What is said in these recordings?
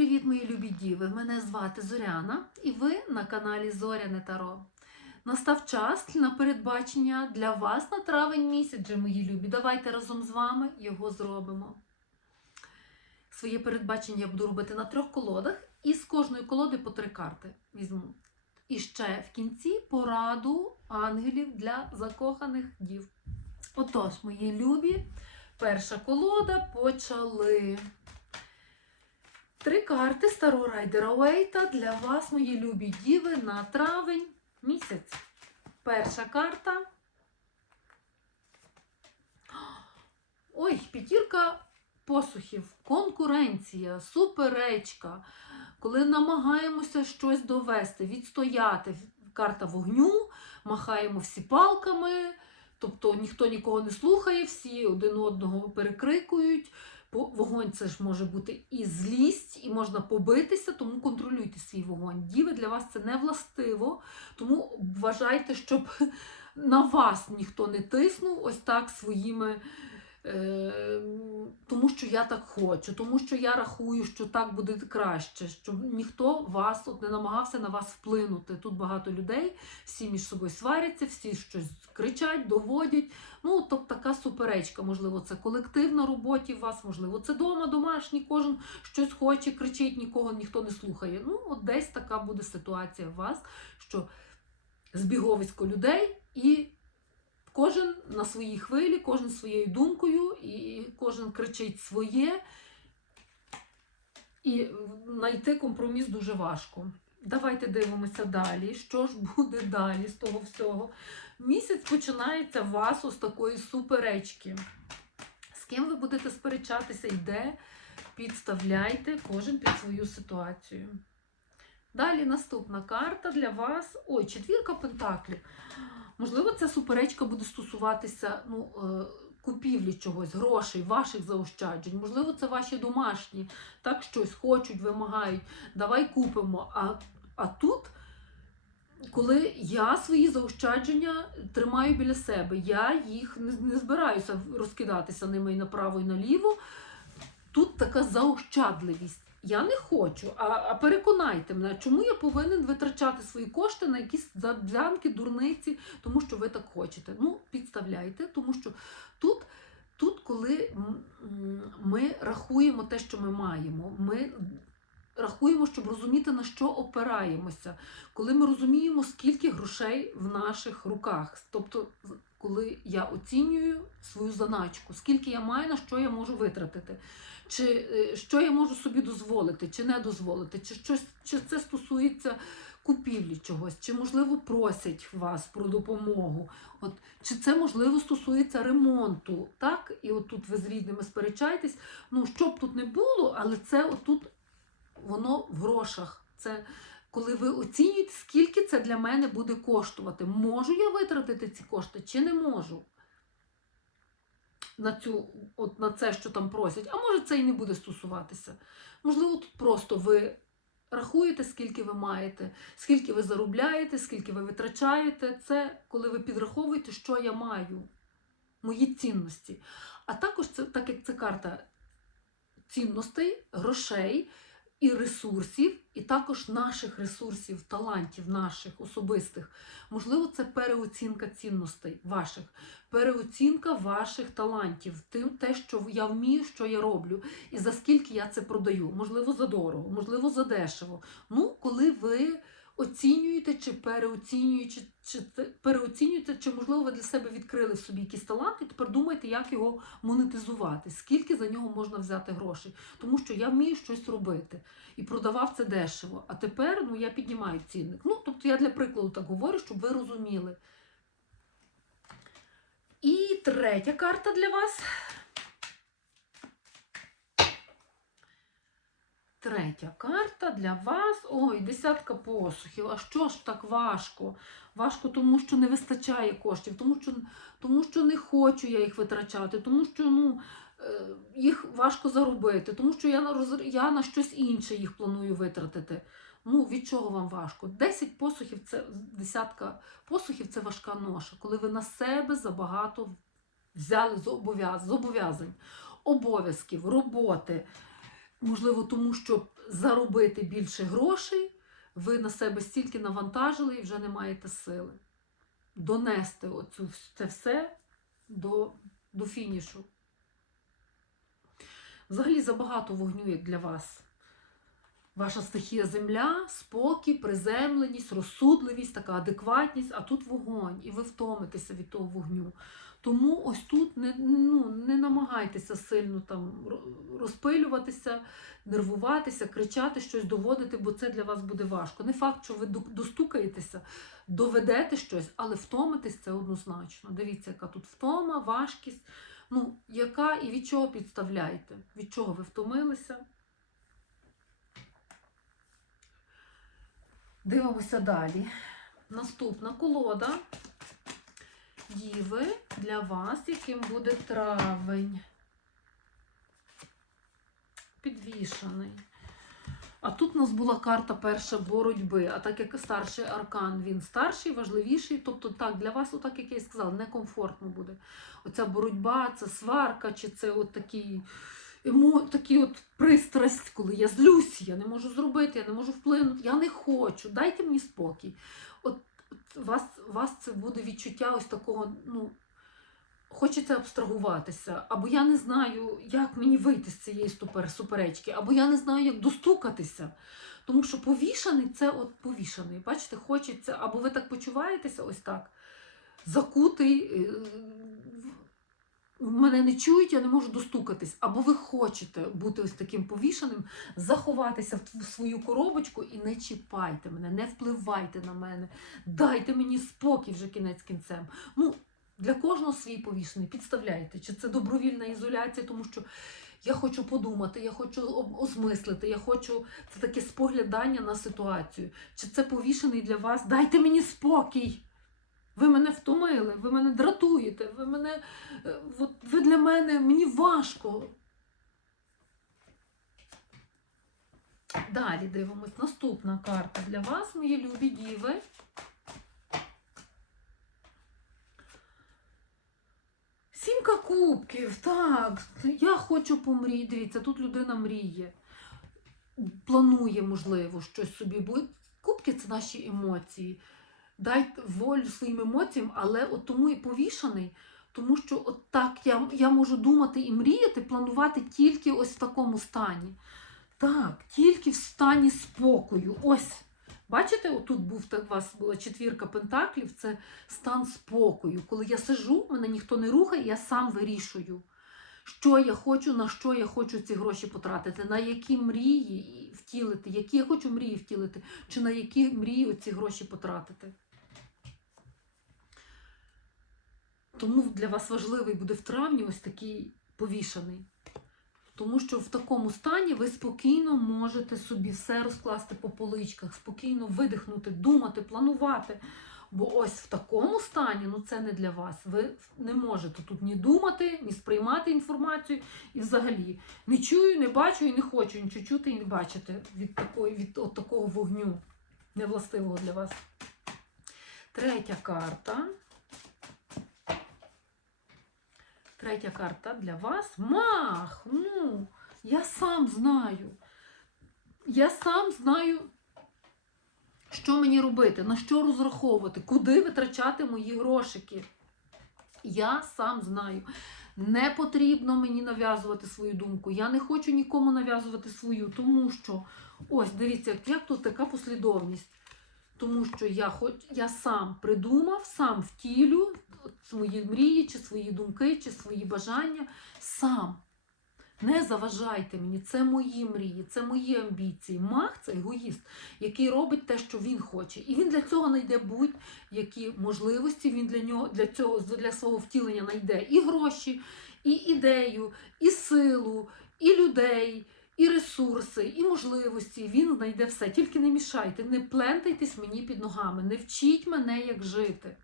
привіт, мої любі діви! Мене звати Зоряна, і ви на каналі Зоряне Таро. Настав час на передбачення для вас на травень місяць, мої любі. Давайте разом з вами його зробимо. Своє передбачення я буду робити на трьох колодах, і з кожної колоди по три карти візьму. І ще в кінці пораду ангелів для закоханих дів. Отож, мої любі, перша колода почали. Три карти старого райдера Уейта для вас, мої любі діви, на травень місяць. Перша карта. Ой, п'ятірка посухів, конкуренція, суперечка. Коли намагаємося щось довести, відстояти. Карта вогню, махаємо всі палками, тобто ніхто нікого не слухає, всі один одного перекрикують. Вогонь це ж може бути і злість, і можна побитися, тому контролюйте свій вогонь. Діви для вас це не властиво, тому вважайте, щоб на вас ніхто не тиснув ось так своїми. Е, тому що я так хочу, тому що я рахую, що так буде краще, щоб ніхто вас от не намагався на вас вплинути. Тут багато людей, всі між собою сваряться, всі щось кричать, доводять. Ну, тобто така суперечка, можливо, це колектив на роботі у вас, можливо, це дома, домашній, кожен щось хоче, кричить, нікого ніхто не слухає. Ну, от десь така буде ситуація у вас, що збіговисько людей і. Кожен на своїй хвилі, кожен своєю думкою, і кожен кричить своє. І знайти компроміс дуже важко. Давайте дивимося далі. Що ж буде далі з того всього? Місяць починається у вас ось такої суперечки. З ким ви будете сперечатися і де? Підставляйте кожен під свою ситуацію. Далі наступна карта для вас. Ой, четвірка пентаклів. Можливо, ця суперечка буде стосуватися ну, е, купівлі чогось, грошей, ваших заощаджень. Можливо, це ваші домашні, так щось хочуть, вимагають. Давай купимо. А, а тут, коли я свої заощадження тримаю біля себе, я їх не, не збираюся розкидатися ними і направо і наліво. Тут така заощадливість. Я не хочу, а, а переконайте мене, чому я повинен витрачати свої кошти на якісь задлянки, дурниці, тому що ви так хочете. Ну, підставляйте, тому що тут, тут коли ми рахуємо те, що ми маємо, ми рахуємо, щоб розуміти, на що опираємося, коли ми розуміємо, скільки грошей в наших руках. Тобто, коли я оцінюю свою заначку, скільки я маю, на що я можу витратити чи е, що я можу собі дозволити, чи не дозволити, чи щось, чи це стосується купівлі чогось, чи, можливо, просять вас про допомогу. От, Чи це, можливо, стосується ремонту. так? І от тут ви з рідними сперечаєтесь. Ну, що б тут не було, але це отут воно в грошах. Це коли ви оцінюєте, скільки це для мене буде коштувати. Можу я витратити ці кошти, чи не можу на цю, от на це, що там просять, а може це і не буде стосуватися. Можливо, тут просто ви рахуєте, скільки ви маєте, скільки ви заробляєте, скільки ви витрачаєте. Це коли ви підраховуєте, що я маю, мої цінності. А також це, так як це карта цінностей, грошей і ресурсів, і також наших ресурсів, талантів, наших особистих. Можливо, це переоцінка цінностей ваших, переоцінка ваших талантів, тим, те, що я вмію, що я роблю, і за скільки я це продаю. Можливо, за дорого, можливо, за дешево. Ну, коли ви оцінюєте чи переоцінюєте, чи переоцінюєте, чи, можливо, ви для себе відкрили в собі якісь таланти, тепер думайте, як його монетизувати, скільки за нього можна взяти грошей. Тому що я вмію щось робити і продавав це дешево. А тепер ну, я піднімаю цінник. Ну, тобто я для прикладу так говорю, щоб ви розуміли. І третя карта для вас. Третя карта для вас. Ой, десятка посухів. А що ж так важко? Важко, тому що не вистачає коштів, тому що тому що не хочу я їх витрачати, тому що ну, е, їх важко заробити, тому що я на, я на щось інше їх планую витратити. Ну, від чого вам важко? Десять посухів це десятка посухів це важка ноша, коли ви на себе забагато взяли зобов'язань, обов'язків, роботи можливо, тому щоб заробити більше грошей, ви на себе стільки навантажили і вже не маєте сили донести оцю, це все до, до фінішу. Взагалі забагато вогню, як для вас. Ваша стихія земля, спокій, приземленість, розсудливість, така адекватність, а тут вогонь, і ви втомитеся від того вогню. Тому ось тут не, ну, не намагайтеся сильно там розпилюватися, нервуватися, кричати, щось доводити, бо це для вас буде важко. Не факт, що ви достукаєтеся, доведете щось, але втомитись це однозначно. Дивіться, яка тут втома, важкість. Ну, яка і від чого підставляєте? Від чого ви втомилися? Дивимося далі. Наступна колода Діви для вас, яким буде травень. Підвішаний. А тут у нас була карта перша боротьби. А так як старший аркан, він старший, важливіший. Тобто, так, для вас, отак, як я і сказала, некомфортно буде. Оця боротьба, це сварка, чи це от такий, емо, такий от пристрасть, коли я злюсь, я не можу зробити, я не можу вплинути, я не хочу, дайте мені спокій. Вас, вас це буде відчуття ось такого, ну, хочеться абстрагуватися, або я не знаю, як мені вийти з цієї суперечки, або я не знаю, як достукатися. Тому що повішаний це от повішаний. Бачите, хочеться, або ви так почуваєтеся, ось так, закутий, е, мене не чують, я не можу достукатись. Або ви хочете бути ось таким повішаним, заховатися в свою коробочку і не чіпайте мене, не впливайте на мене, дайте мені спокій вже кінець кінцем. Ну, для кожного свій повішений. Підставляйте, чи це добровільна ізоляція, тому що я хочу подумати, я хочу осмислити, я хочу це таке споглядання на ситуацію. Чи це повішений для вас? Дайте мені спокій. Ви мене втомили, ви мене дратуєте, ви мене е, от, ви для мене, мені важко. Далі дивимось. Наступна карта для вас, мої любі діви. Сімка кубків, так. Я хочу помріти. Дивіться, тут людина мріє, планує, можливо, щось собі. Кубки це наші емоції. Дайте волю своїм емоціям, але от тому і повішаний, тому що от так я, я можу думати і мріяти, планувати тільки ось в такому стані. Так, тільки в стані спокою. Ось. Бачите, отут був так, у вас була четвірка пентаклів, це стан спокою. Коли я сижу, мене ніхто не рухає, я сам вирішую, що я хочу, на що я хочу ці гроші потратити, на які мрії втілити, які я хочу мрії втілити, чи на які мрії ці гроші потратити. Тому для вас важливий буде в травні ось такий повішаний. Тому що в такому стані ви спокійно можете собі все розкласти по поличках, спокійно видихнути, думати, планувати. Бо ось в такому стані ну це не для вас. Ви не можете тут ні думати, ні сприймати інформацію і взагалі не чую, не бачу і не хочу нічого чути і не бачити від, такої, від от такого вогню невластивого для вас. Третя карта. Третя карта для вас. Мах! Ну, я сам знаю. Я сам знаю, що мені робити, на що розраховувати, куди витрачати мої грошики. Я сам знаю. Не потрібно мені нав'язувати свою думку. Я не хочу нікому нав'язувати свою, тому що, ось, дивіться, як тут така послідовність. Тому що я, хоч, я сам придумав, сам втілю свої мрії, чи свої думки, чи свої бажання. Сам. Не заважайте мені, це мої мрії, це мої амбіції. Мах це егоїст, який робить те, що він хоче. І він для цього знайде будь-які можливості. Він для нього для цього для свого втілення знайде і гроші, і ідею, і силу, і людей, і ресурси, і можливості. Він знайде все. Тільки не мішайте, не плентайтесь мені під ногами, не вчіть мене, як жити.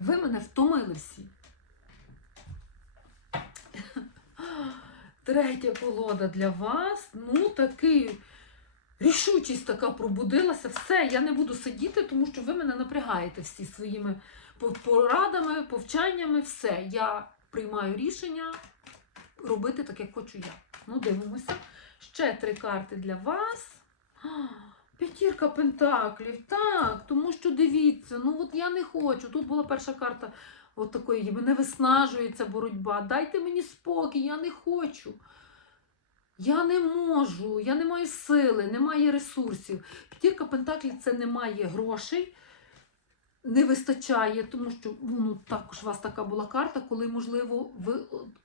Ви мене втомили всі. Третя колода для вас. Ну, такий рішучість така пробудилася. Все, я не буду сидіти, тому що ви мене напрягаєте всі своїми порадами, повчаннями. Все, я приймаю рішення, робити так, як хочу я. Ну, дивимося. Ще три карти для вас. П'ятірка пентаклів. Так, тому що дивіться, ну от я не хочу. Тут була перша карта от такої, мене виснажує ця боротьба. Дайте мені спокій, я не хочу. Я не можу, я не маю сили, немає ресурсів. П'ятірка пентаклів це немає грошей, не вистачає, тому що ну, також у вас така була карта, коли, можливо, ви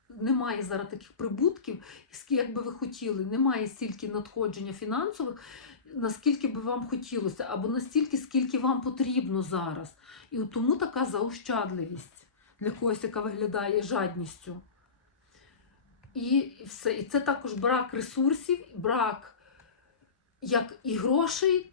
немає зараз таких прибутків, як би ви хотіли, немає стільки надходження фінансових, наскільки би вам хотілося, або настільки, скільки вам потрібно зараз. І тому така заощадливість для когось, яка виглядає жадністю. І все. І це також брак ресурсів, брак як і грошей,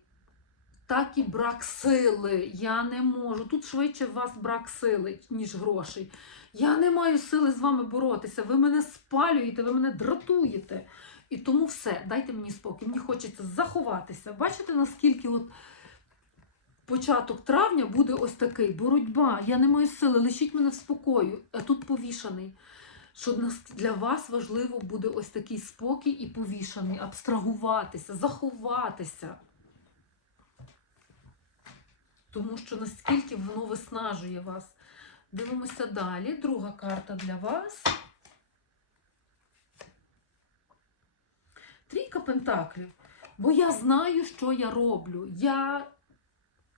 так і брак сили. Я не можу. Тут швидше у вас брак сили, ніж грошей. Я не маю сили з вами боротися. Ви мене спалюєте, ви мене дратуєте. І тому все, дайте мені спокій. Мені хочеться заховатися. Бачите, наскільки от початок травня буде ось такий боротьба. Я не маю сили, лишіть мене в спокою, а тут повішаний. Що для вас важливо буде ось такий спокій і повішаний, абстрагуватися, заховатися. Тому що наскільки воно виснажує вас. Дивимося далі. Друга карта для вас. Трійка пентаклів. Бо я знаю, що я роблю. Я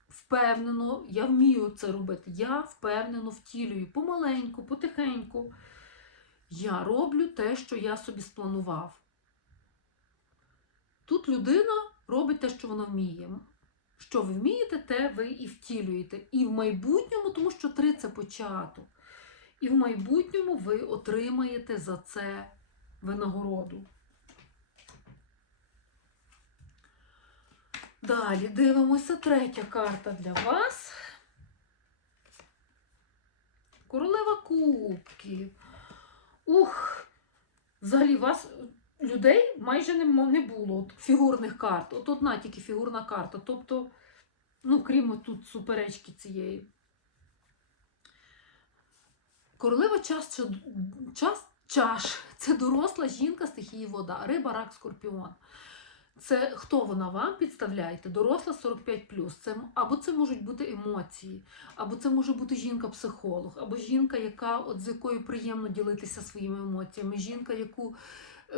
впевнено, я вмію це робити. Я впевнено втілюю помаленьку, потихеньку. Я роблю те, що я собі спланував. Тут людина робить те, що вона вміє. Що ви вмієте, те ви і втілюєте. І в майбутньому, тому що три це початок. І в майбутньому ви отримаєте за це винагороду. Далі дивимося третя карта для вас. Королева кубків. Ух, взагалі вас людей майже не, було от, фігурних карт. От одна тільки фігурна карта. Тобто, ну, крім тут суперечки цієї. Королева час, час, чаш це доросла жінка стихії вода, риба, рак, скорпіон. Це хто вона вам підставляєте? Доросла 45 Це або це можуть бути емоції, або це може бути жінка-психолог, або жінка, яка от з якою приємно ділитися своїми емоціями, жінка, яку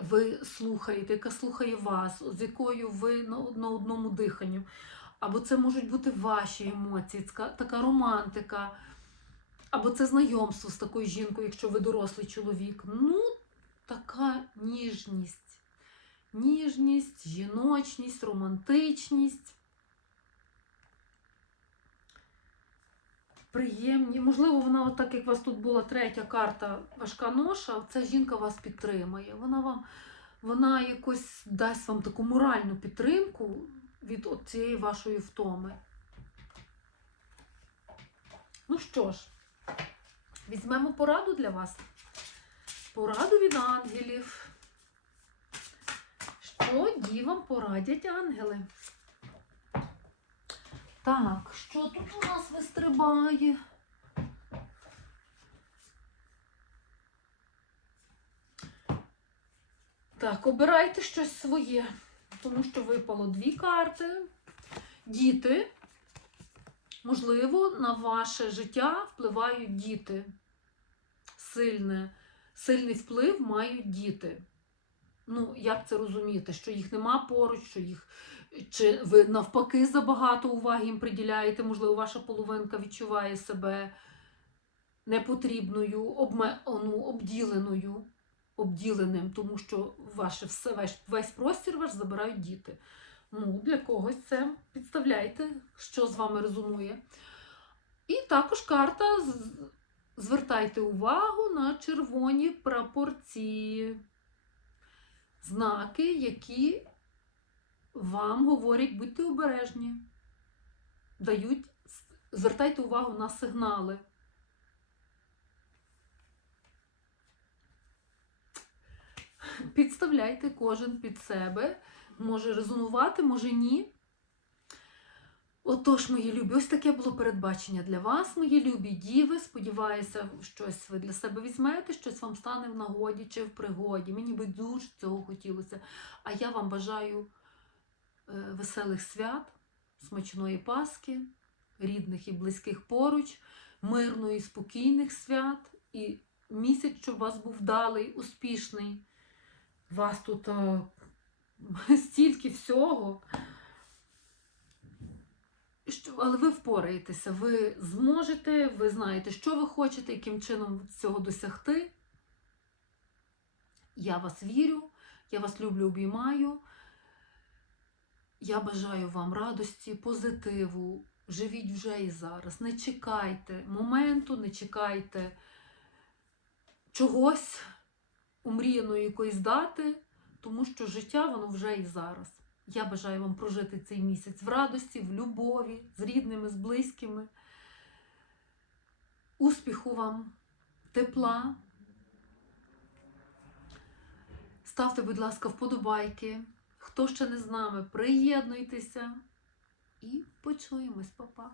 ви слухаєте, яка слухає вас, з якою ви на, одному диханню. Або це можуть бути ваші емоції, така романтика, або це знайомство з такою жінкою, якщо ви дорослий чоловік. Ну, така ніжність. Ніжність, жіночність, романтичність. Приємні. Можливо, вона, так як у вас тут була третя карта важка ноша, ця жінка вас підтримає. Вона вам вона якось дасть вам таку моральну підтримку від цієї вашої втоми. Ну що ж, візьмемо пораду для вас. Пораду від ангелів. Що дівам порадять ангели? Так, що тут у нас вистрибає? Так, обирайте щось своє, тому що випало дві карти. Діти. Можливо, на ваше життя впливають діти. Сильне, сильний вплив мають діти. Ну, як це розуміти? Що їх нема поруч, що їх. Чи ви навпаки забагато уваги їм приділяєте? Можливо, ваша половинка відчуває себе непотрібною, обме... ну, обділеною, обділеним, тому що ваше все, весь, весь простір ваш забирають діти. Ну, для когось це підставляйте, що з вами резонує. І також карта звертайте увагу на червоні прапорці. Знаки, які вам говорять, будьте обережні. Дають, звертайте увагу на сигнали. Підставляйте кожен під себе. Може резонувати, може ні. Отож, мої любі, ось таке було передбачення для вас, мої любі діви. Сподіваюся, щось ви для себе візьмете, щось вам стане в нагоді чи в пригоді. Мені би дуже цього хотілося. А я вам бажаю е, веселих свят, смачної Пасхи, рідних і близьких поруч, мирної, спокійних свят і місяць, щоб у вас був вдалий, успішний. Вас тут е, стільки всього. Але ви впораєтеся, ви зможете, ви знаєте, що ви хочете, яким чином цього досягти. Я вас вірю, я вас люблю, обіймаю. Я бажаю вам радості, позитиву. Живіть вже і зараз. Не чекайте моменту, не чекайте чогось умріяної якоїсь дати, тому що життя воно вже і зараз. Я бажаю вам прожити цей місяць в радості, в любові, з рідними, з близькими. Успіху вам, тепла. Ставте, будь ласка, вподобайки. Хто ще не з нами, приєднуйтеся і почуємось, Па-па.